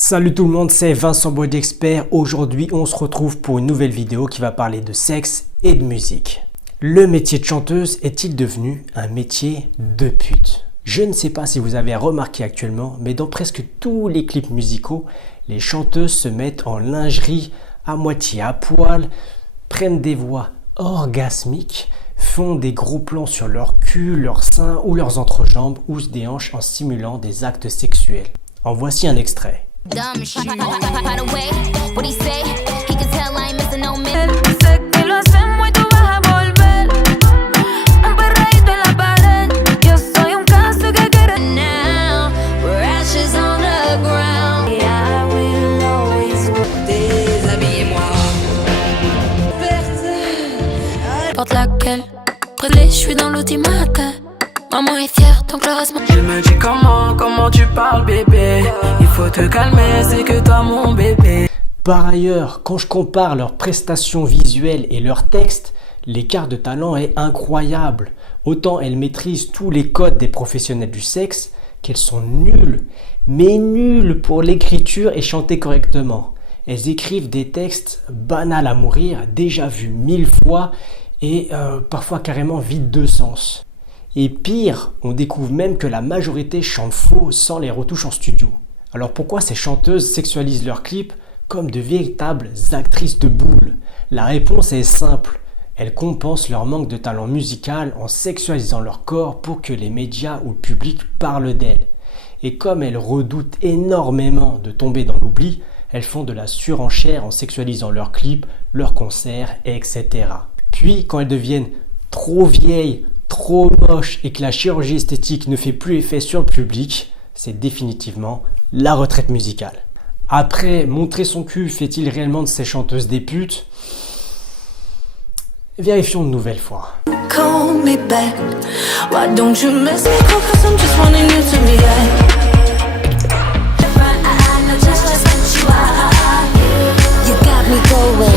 Salut tout le monde, c'est Vincent Body Expert. Aujourd'hui, on se retrouve pour une nouvelle vidéo qui va parler de sexe et de musique. Le métier de chanteuse est-il devenu un métier de pute? Je ne sais pas si vous avez remarqué actuellement, mais dans presque tous les clips musicaux, les chanteuses se mettent en lingerie, à moitié à poil, prennent des voix orgasmiques, font des gros plans sur leur cul, leurs seins ou leurs entrejambes ou des hanches en simulant des actes sexuels. En voici un extrait. Porte laquelle, brûlé, je suis dans l'ultimatin. Maman est fière, donc le reste. Je me dis comment tu parles bébé. Il faut te calmer, c'est que toi mon bébé. Par ailleurs, quand je compare leurs prestations visuelles et leurs textes, l'écart de talent est incroyable. Autant elles maîtrisent tous les codes des professionnels du sexe, qu'elles sont nulles, mais nulles pour l'écriture et chanter correctement. Elles écrivent des textes banals à mourir, déjà vus 1000 fois et parfois carrément vides de sens. Et pire, on découvre même que la majorité chante faux sans les retouches en studio. Alors pourquoi ces chanteuses sexualisent leurs clips comme de véritables actrices de boule? La réponse est simple. Elles compensent leur manque de talent musical en sexualisant leur corps pour que les médias ou le public parlent d'elles. Et comme elles redoutent énormément de tomber dans l'oubli, elles font de la surenchère en sexualisant leurs clips, leurs concerts, etc. Puis quand elles deviennent trop vieilles, trop moches et que la chirurgie esthétique ne fait plus effet sur le public, c'est définitivement la retraite musicale. Après, montrer son cul fait-il réellement de ces chanteuses des putes? Vérifions une nouvelle fois. Call me back. Why don't you miss me? 'Cause I'm just wanting you to react. You got me going.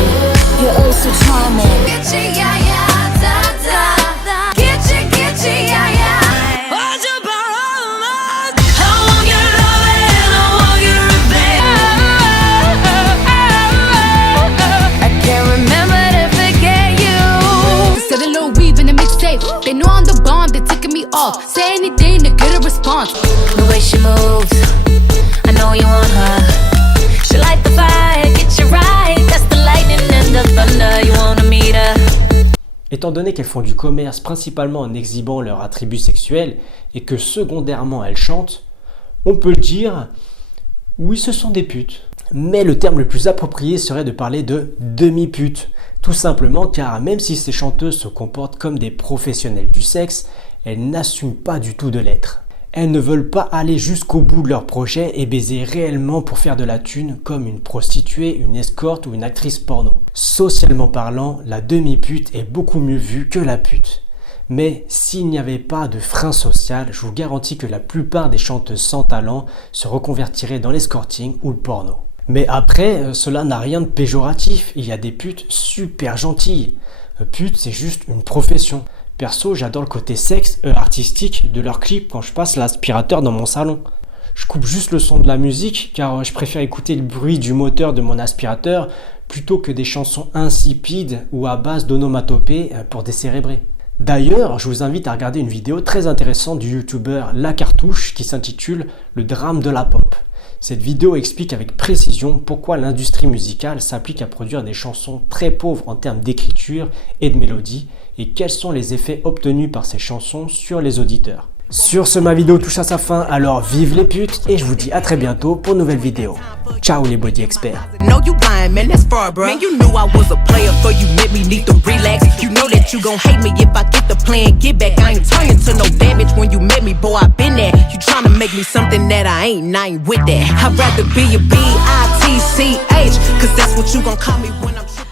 You're oh so charming. Get you, yeah, yeah, da, da. Get you, yeah, yeah. Hold your bones. I want your loving, I want your revenge. I can't remember to forget you. Said a little weave in the mixtape. They know I'm the bomb, they ticking me off. Say anything to get a response. The way she moves, I know you want her. She light the fire, get you right. That's the lightning and the thunder. You wanna meet her. Étant donné qu'elles font du commerce principalement en exhibant leurs attributs sexuels et que secondairement elles chantent, on peut le dire, oui ce sont des putes. Mais le terme le plus approprié serait de parler de demi-putes. Tout simplement car même si ces chanteuses se comportent comme des professionnels du sexe, elles n'assument pas du tout de l'être. Elles ne veulent pas aller jusqu'au bout de leur projet et baiser réellement pour faire de la thune comme une prostituée, une escorte ou une actrice porno. Socialement parlant, la demi-pute est beaucoup mieux vue que la pute. Mais s'il n'y avait pas de frein social, je vous garantis que la plupart des chanteuses sans talent se reconvertiraient dans l'escorting ou le porno. Mais après, cela n'a rien de péjoratif, il y a des putes super gentilles. Pute, c'est juste une profession. Perso, j'adore le côté sexe artistique de leurs clips quand je passe l'aspirateur dans mon salon. Je coupe juste le son de la musique car je préfère écouter le bruit du moteur de mon aspirateur plutôt que des chansons insipides ou à base d'onomatopées pour décérébrer. D'ailleurs, je vous invite à regarder une vidéo très intéressante du youtubeur La Cartouche qui s'intitule « Le drame de la pop ». Cette vidéo explique avec précision pourquoi l'industrie musicale s'applique à produire des chansons très pauvres en termes d'écriture et de mélodie et quels sont les effets obtenus par ces chansons sur les auditeurs. Sur ce, ma vidéo touche à sa fin, alors vive les putes et je vous dis à très bientôt pour une nouvelle vidéo. Ciao les body experts. No, you lying, man, that's far, bro. Man, you knew I was a player, for you made me need to relax. You know that you gon' hate me if I get the plan, get back. I ain't turning to no damage when you met me, boy, I been there. You tryna make me something that I ain't with that. I'd rather be a B-I-T-C-H, cause that's what you gon' call me when I'm tripping.